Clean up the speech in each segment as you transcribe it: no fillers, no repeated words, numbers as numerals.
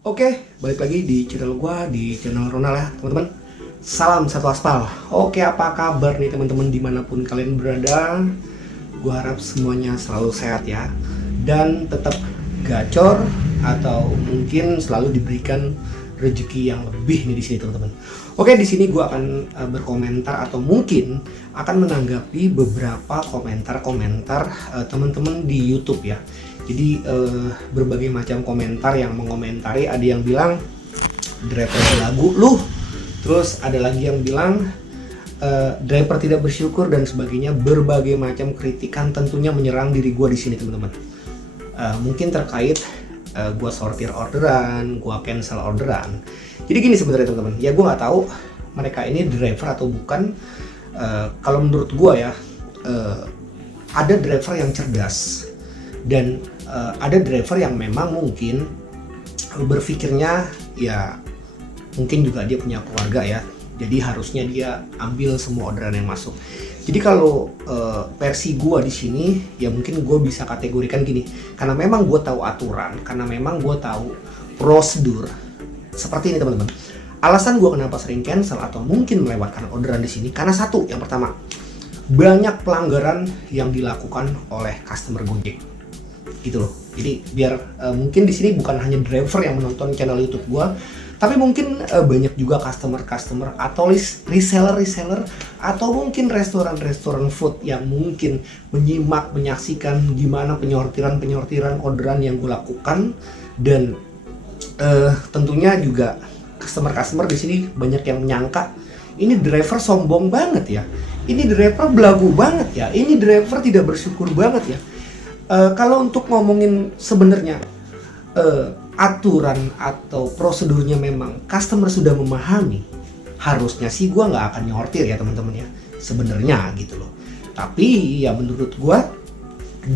Oke, balik lagi di channel gua, di channel Ronald ya teman-teman. Salam satu aspal. Oke, apa kabar nih teman-teman dimanapun kalian berada? Gua harap semuanya selalu sehat ya, dan tetap gacor atau mungkin selalu diberikan rezeki yang lebih nih di sini teman-teman. Oke, di sini gua akan berkomentar atau mungkin akan menanggapi beberapa komentar-komentar teman-teman di YouTube ya. Jadi berbagai macam komentar yang mengomentari, ada yang bilang driver lagu lu, terus ada lagi yang bilang driver tidak bersyukur dan sebagainya. Berbagai macam kritikan tentunya menyerang diri gue di sini teman-teman. Mungkin terkait gue sortir orderan, gue cancel orderan. Jadi gini sebenarnya teman-teman, ya gue nggak tahu mereka ini driver atau bukan. Kalau menurut gue ya, ada driver yang cerdas dan ada driver yang memang mungkin berpikirnya ya mungkin juga dia punya keluarga ya, jadi harusnya dia ambil semua orderan yang masuk. Jadi kalau versi gue di sini ya mungkin gue bisa kategorikan gini, karena memang gue tahu aturan, karena memang gue tahu prosedur seperti ini teman-teman. Alasan gue kenapa sering cancel atau mungkin melewatkan orderan di sini karena satu, yang pertama, banyak pelanggaran yang dilakukan oleh customer Gojek gitu loh. Jadi biar mungkin di sini bukan hanya driver yang menonton channel YouTube gua, tapi mungkin banyak juga customer atau reseller atau mungkin restoran food yang mungkin menyaksikan gimana penyortiran orderan yang gua lakukan. Dan tentunya juga customer di sini banyak yang menyangka ini driver sombong banget ya, ini driver belagu banget ya, ini driver tidak bersyukur banget ya. Kalau untuk ngomongin sebenarnya aturan atau prosedurnya memang customer sudah memahami, harusnya sih gue nggak akan nyortir ya teman-teman ya sebenarnya gitu loh. Tapi ya menurut gue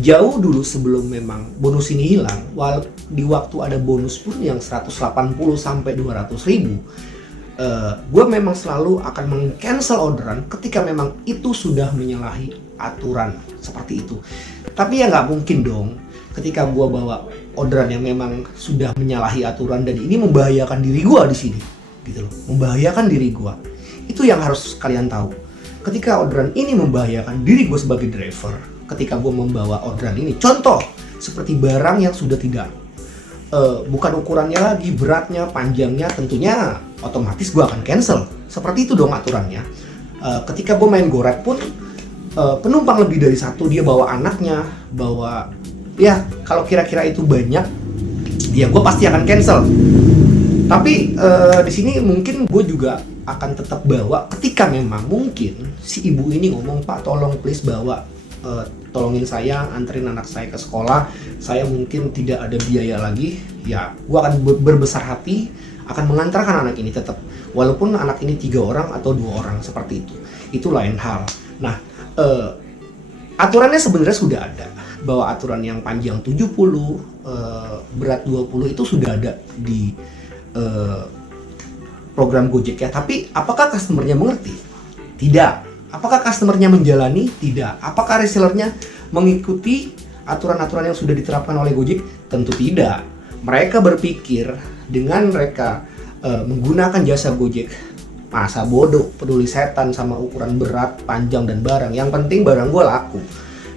jauh dulu sebelum memang bonus ini hilang, di waktu ada bonus pun yang 180 sampai 200 ribu, gue memang selalu akan meng-cancel orderan ketika memang itu sudah menyalahi aturan seperti itu. Tapi ya nggak mungkin dong ketika gue bawa orderan yang memang sudah menyalahi aturan dan ini membahayakan diri gue di sini gitu loh, membahayakan diri gue. Itu yang harus kalian tahu. Ketika orderan ini membahayakan diri gue sebagai driver, ketika gue membawa orderan ini, contoh seperti barang yang sudah tidak bukan ukurannya lagi, beratnya, panjangnya, tentunya otomatis gue akan cancel. Seperti itu dong aturannya. Ketika gue main Goret pun penumpang lebih dari satu, dia bawa anaknya, bawa ya kalau kira-kira itu banyak, ya gue pasti akan cancel. Tapi di sini mungkin gue juga akan tetap bawa ketika memang mungkin si ibu ini ngomong, Pak tolong please bawa, tolongin saya, anterin anak saya ke sekolah, saya mungkin tidak ada biaya lagi, ya gue akan berbesar hati akan mengantarkan anak ini tetap, walaupun anak ini 3 orang atau 2 orang seperti itu lain hal. Nah aturannya sebenarnya sudah ada, bahwa aturan yang panjang 70, berat 20 itu sudah ada di program Gojek ya. Tapi apakah customernya mengerti? Tidak. Apakah customernya menjalani? Tidak. Apakah resellernya mengikuti aturan-aturan yang sudah diterapkan oleh Gojek? Tentu tidak. Mereka berpikir dengan mereka menggunakan jasa Gojek, masa bodoh, peduli setan sama ukuran berat, panjang, dan barang. Yang penting barang gue laku.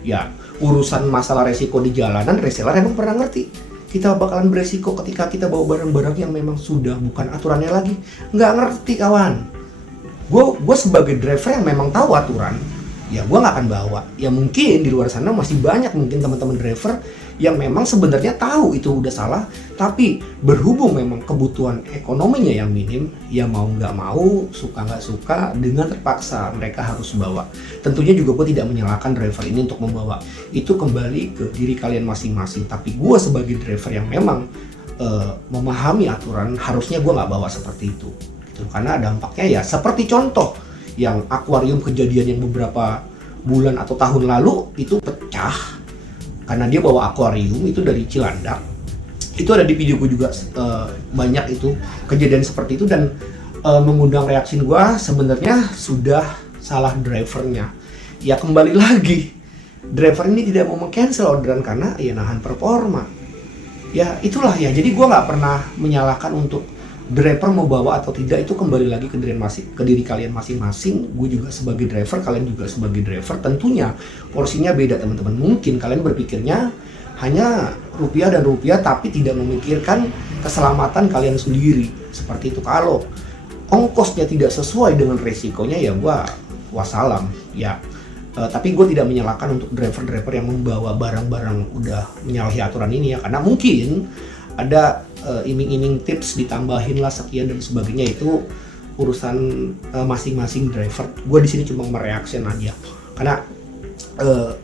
Ya, urusan masalah resiko di jalanan, reseller emang pernah ngerti. Kita bakalan beresiko ketika kita bawa barang-barang yang memang sudah bukan aturannya lagi. Nggak ngerti kawan. Gue sebagai driver yang memang tahu aturan, ya gue nggak akan bawa. Ya mungkin di luar sana masih banyak mungkin teman-teman driver yang memang sebenarnya tahu itu udah salah, tapi berhubung memang kebutuhan ekonominya yang minim, ya mau nggak mau, suka nggak suka, dengan terpaksa mereka harus bawa. Tentunya juga gue tidak menyalahkan driver ini untuk membawa, itu kembali ke diri kalian masing-masing. Tapi gue sebagai driver yang memang memahami aturan, harusnya gue nggak bawa seperti itu gitu. Karena dampaknya ya seperti contoh yang akuarium kejadian yang beberapa bulan atau tahun lalu itu pecah karena dia bawa akuarium itu dari Cilandak. Itu ada di videoku juga, banyak itu kejadian seperti itu, dan mengundang reaksi gue. Sebenarnya sudah salah drivernya. Ya kembali lagi, driver ini tidak mau cancel orderan karena ya nahan performa. Ya itulah ya, jadi gue nggak pernah menyalahkan untuk driver mau bawa atau tidak, itu kembali lagi ke diri kalian masing-masing. Gue juga sebagai driver, kalian juga sebagai driver, tentunya porsinya beda teman-teman. Mungkin kalian berpikirnya hanya rupiah dan rupiah, tapi tidak memikirkan keselamatan kalian sendiri. Seperti itu. Kalau ongkosnya tidak sesuai dengan resikonya, ya gue wassalam ya. Tapi gue tidak menyalahkan untuk driver-driver yang membawa barang-barang udah menyalahi aturan ini ya, karena mungkin ada iming-iming tips ditambahin lah sekian dan sebagainya. Itu urusan masing-masing driver. Gue di sini cuma mereaction aja, karena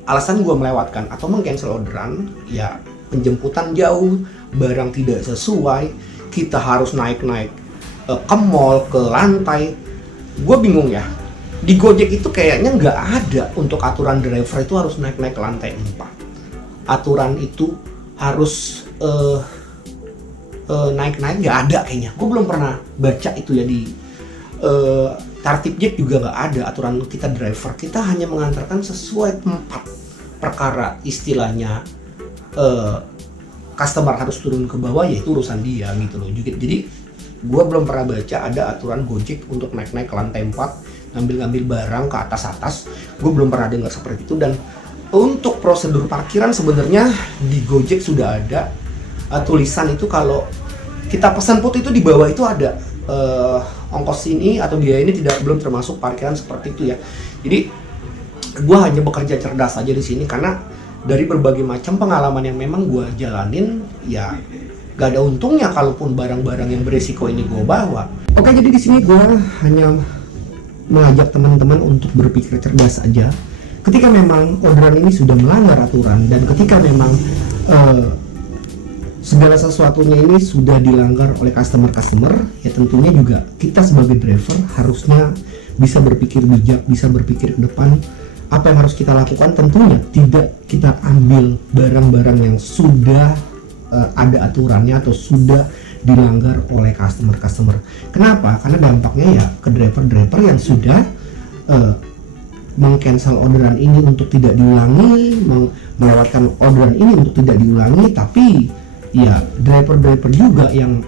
alasan gue melewatkan atau meng-cancel orderan ya penjemputan jauh, barang tidak sesuai, kita harus naik-naik ke mall, ke lantai. Gue bingung ya, di Gojek itu kayaknya nggak ada untuk aturan driver itu harus naik-naik ke lantai 4. Aturan itu harus naik-naik, nggak ada kayaknya. Gue belum pernah baca itu ya, di Tertib Jack juga nggak ada aturan kita driver. Kita hanya mengantarkan sesuai tempat perkara, istilahnya customer harus turun ke bawah, ya itu urusan dia gitu loh. Jadi gue belum pernah baca ada aturan Gojek untuk naik-naik ke lantai 4, ngambil barang ke atas. Gue belum pernah dengar seperti itu. Dan untuk prosedur parkiran sebenarnya di Gojek sudah ada tulisan itu, kalau kita pesan put itu di bawah itu ada ongkos ini atau biaya ini belum termasuk parkiran, seperti itu ya. Jadi gue hanya bekerja cerdas aja di sini, karena dari berbagai macam pengalaman yang memang gue jalanin ya gak ada untungnya kalaupun barang-barang yang beresiko ini gue bawa. Oke, jadi di sini gue hanya mengajak teman-teman untuk berpikir cerdas aja. Ketika memang orderan ini sudah melanggar aturan, dan ketika memang segala sesuatunya ini sudah dilanggar oleh customer, ya tentunya juga kita sebagai driver harusnya bisa berpikir bijak, bisa berpikir ke depan. Apa yang harus kita lakukan? Tentunya tidak kita ambil barang-barang yang sudah ada aturannya atau sudah dilanggar oleh customer. Kenapa? Karena dampaknya ya ke driver-driver yang sudah meng-cancel orderan ini untuk tidak diulangi, melewatkan orderan ini untuk tidak diulangi. Tapi ya driver-driver juga yang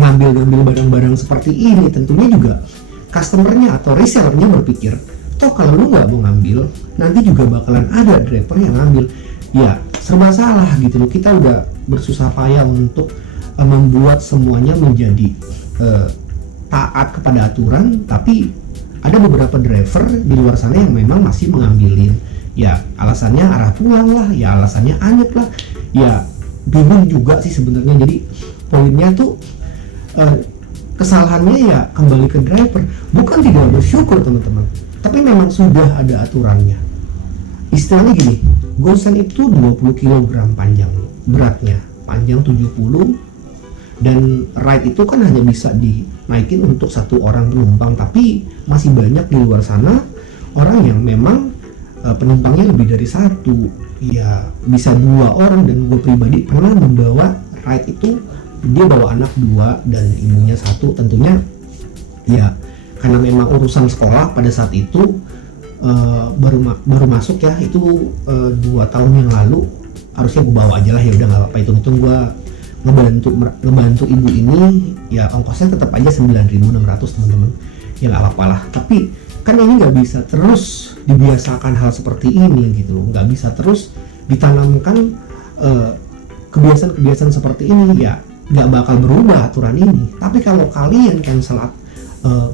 ngambil barang-barang seperti ini, tentunya juga customernya atau resellernya berpikir, toh kalau lu nggak mau ngambil, nanti juga bakalan ada driver yang ngambil. Ya serba salah gitu loh. Kita udah bersusah payah untuk membuat semuanya menjadi taat kepada aturan, tapi ada beberapa driver di luar sana yang memang masih mengambilin. Ya alasannya arah pulang lah, ya alasannya anyep lah, ya bingung juga sih sebenarnya. Jadi poinnya tuh kesalahannya ya kembali ke driver, bukan tidak bersyukur teman-teman, tapi memang sudah ada aturannya. Istilahnya gini, gosen itu 20 kg panjang, beratnya panjang 70, dan ride itu kan hanya bisa dinaikin untuk satu orang penumpang. Tapi masih banyak di luar sana orang yang memang penumpangnya lebih dari satu, ya bisa 2 orang. Dan gue pribadi pernah membawa ride itu, dia bawa anak 2 dan ibunya 1. Tentunya ya karena memang urusan sekolah pada saat itu baru masuk ya, itu 2 tahun yang lalu. Harusnya gue bawa aja lah, ya udah nggak apa-apa, hitung-hitung gue ngebantu ibu ini, ya ongkosnya tetap aja 9.600 teman-teman, ya nggak apa-apa lah. Tapi kan ini nggak bisa terus dibiasakan hal seperti ini gitu loh, nggak bisa terus ditanamkan kebiasaan-kebiasaan seperti ini, ya nggak bakal berubah aturan ini. Tapi kalau kalian cancel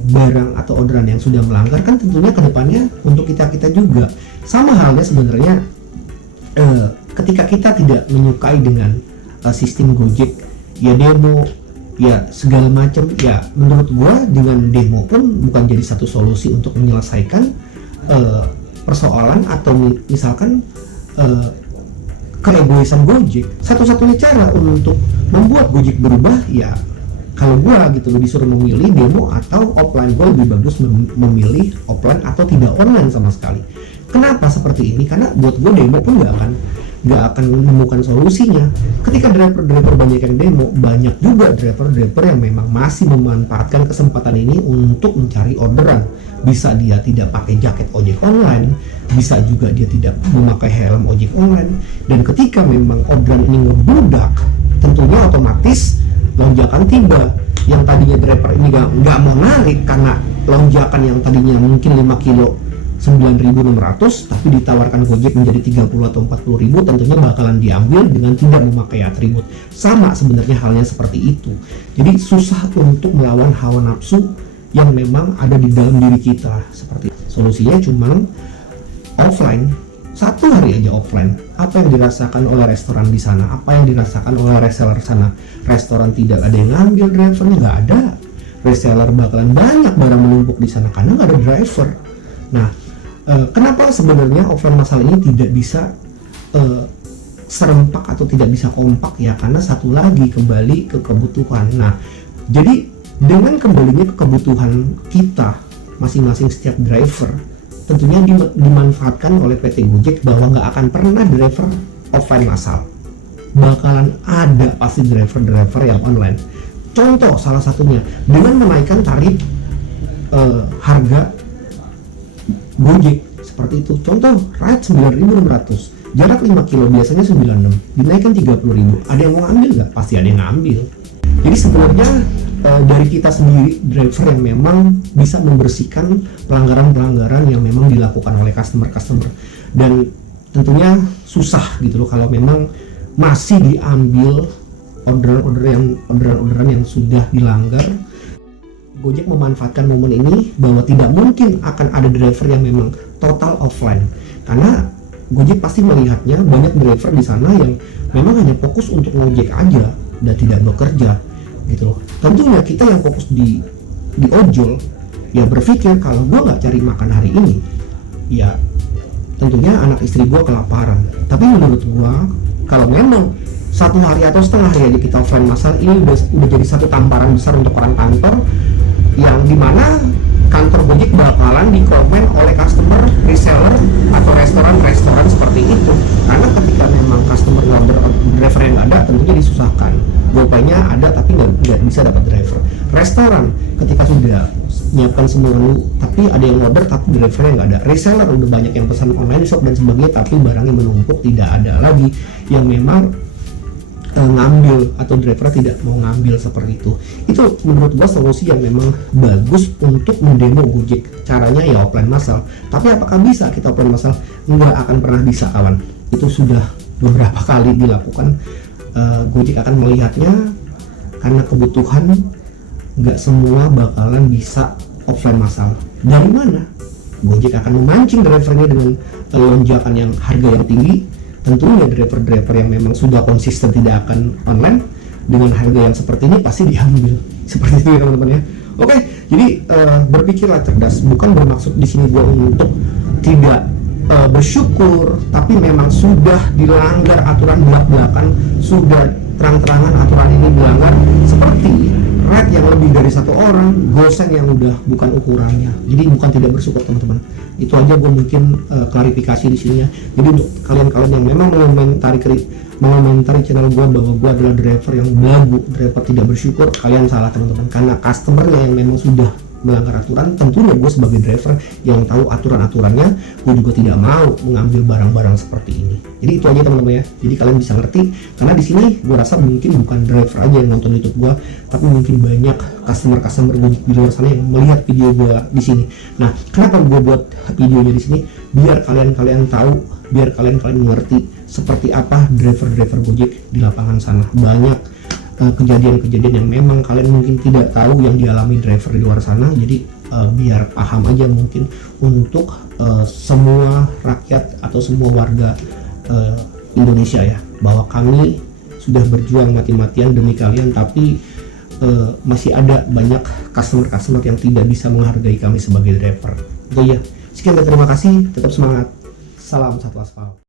barang atau orderan yang sudah melanggar, kan tentunya kedepannya untuk kita juga sama halnya sebenarnya. Ketika kita tidak menyukai dengan sistem Gojek, ya demo, ya segala macam, ya menurut gua dengan demo pun bukan jadi satu solusi untuk menyelesaikan persoalan atau misalkan keegoisan Gojek. Satu-satunya cara untuk membuat Gojek berubah, ya kalau gua gitu loh disuruh memilih demo atau offline, gua lebih bagus memilih offline atau tidak online sama sekali. Kenapa seperti ini? Karena buat gua demo pun nggak akan menemukan solusinya. Ketika driver banyak yang demo, banyak juga driver yang memang masih memanfaatkan kesempatan ini untuk mencari orderan. Bisa dia tidak pakai jaket ojek online, bisa juga dia tidak memakai helm ojek online. Dan ketika memang orderan ini ngebludak, tentunya otomatis lonjakan tiba. Yang tadinya driver ini nggak mau narik karena lonjakan yang tadinya mungkin 5 kilo 9.600 tapi ditawarkan Gojek menjadi 30 atau 40 ribu, tentunya bakalan diambil dengan tidak memakai atribut. Sama sebenarnya halnya seperti itu. Jadi susah untuk melawan hawa nafsu yang memang ada di dalam diri kita. Seperti solusinya cuma offline. 1 hari aja offline. Apa yang dirasakan oleh restoran di sana? Apa yang dirasakan oleh reseller sana? Restoran tidak ada yang ngambil drivernya, nggak ada. Reseller bakalan banyak barang menumpuk di sana karena nggak ada driver. Nah, kenapa sebenarnya offline masalah ini tidak bisa serempak atau tidak bisa kompak ya? Karena satu lagi kembali ke kebutuhan. Nah, jadi dengan kembalinya ke kebutuhan kita masing-masing setiap driver, tentunya dimanfaatkan oleh PT Gojek bahwa nggak akan pernah driver offline massal. Bakalan ada pasti driver-driver yang online. Contoh salah satunya dengan menaikkan tarif harga Gojek seperti itu. Contoh ride 9.600, jarak 5 kilo biasanya 96, dinaikkan 30.000. Ada yang mau ambil nggak? Pasti ada yang ngambil. Jadi sebenarnya dari kita sendiri driver yang memang bisa membersihkan pelanggaran-pelanggaran yang memang dilakukan oleh customer, dan tentunya susah gitu loh kalau memang masih diambil orderan yang sudah dilanggar. Gojek memanfaatkan momen ini bahwa tidak mungkin akan ada driver yang memang total offline, karena Gojek pasti melihatnya banyak driver di sana yang memang hanya fokus untuk ngojek aja dan tidak bekerja gitu loh. Tentunya kita yang fokus di ojol ya berpikir kalau gue nggak cari makan hari ini ya tentunya anak istri gue kelaparan. Tapi menurut gue kalau memang 1 hari atau setengah hari aja kita offline massal, ini udah jadi satu tamparan besar untuk orang kantor, yang dimana kantor Gojek bakalan dikomen oleh customer, reseller, atau restoran seperti itu. Karena ketika memang customer order driver yang ada, tentunya disusahkan. GoPay-nya ada tapi nggak bisa dapat driver. Restoran ketika sudah menyiapkan semua menu tapi ada yang order tapi drivernya nggak ada. Reseller udah banyak yang pesan online shop dan sebagainya tapi barangnya menumpuk, tidak ada lagi yang memang ngambil atau driver tidak mau ngambil seperti itu. Itu menurut gua solusi yang memang bagus untuk mendemo Gojek. Caranya ya offline massal. Tapi apakah bisa kita offline massal? Nggak akan pernah bisa, kawan. Itu sudah beberapa kali dilakukan. Gojek akan melihatnya karena kebutuhan, nggak semua bakalan bisa offline massal. Dari mana? Gojek akan memancing drivernya dengan lonjakan yang harga yang tinggi. Tentunya driver-driver yang memang sudah konsisten tidak akan online dengan harga yang seperti ini pasti diambil. Seperti itu ya teman-teman ya. Oke, jadi berpikirlah cerdas. Bukan bermaksud di sini gua untuk tidak bersyukur, tapi memang sudah dilanggar aturan belak-belakan, sudah terang-terangan aturan ini dilanggar, seperti rate yang lebih dari 1 orang, gosen yang udah bukan ukurannya. Jadi bukan tidak bersyukur teman-teman. Itu aja gue mungkin klarifikasi di sini ya. Jadi untuk kalian-kalian yang memang mengomentari channel gue bahwa gue adalah driver yang belagu, driver tidak bersyukur, kalian salah teman-teman. Karena customernya yang memang sudah melanggar aturan, tentunya gue sebagai driver yang tahu aturan-aturannya, gue juga tidak mau mengambil barang-barang seperti ini. Jadi itu aja teman-teman ya. Jadi kalian bisa ngerti, karena di sini gue rasa mungkin bukan driver aja yang nonton YouTube gue, tapi mungkin banyak customer Gojek di luar sana yang melihat video gue di sini. Nah, kenapa gue buat videonya di sini? Biar kalian tahu, biar kalian mengerti seperti apa driver Gojek di lapangan sana. Banyak kejadian-kejadian yang memang kalian mungkin tidak tahu yang dialami driver di luar sana. Jadi biar paham aja mungkin untuk semua rakyat atau semua warga Indonesia ya, bahwa kami sudah berjuang mati-matian demi kalian, tapi masih ada banyak customer yang tidak bisa menghargai kami sebagai driver. Itu ya. Sekian dan terima kasih, tetap semangat. Salam satu aspal.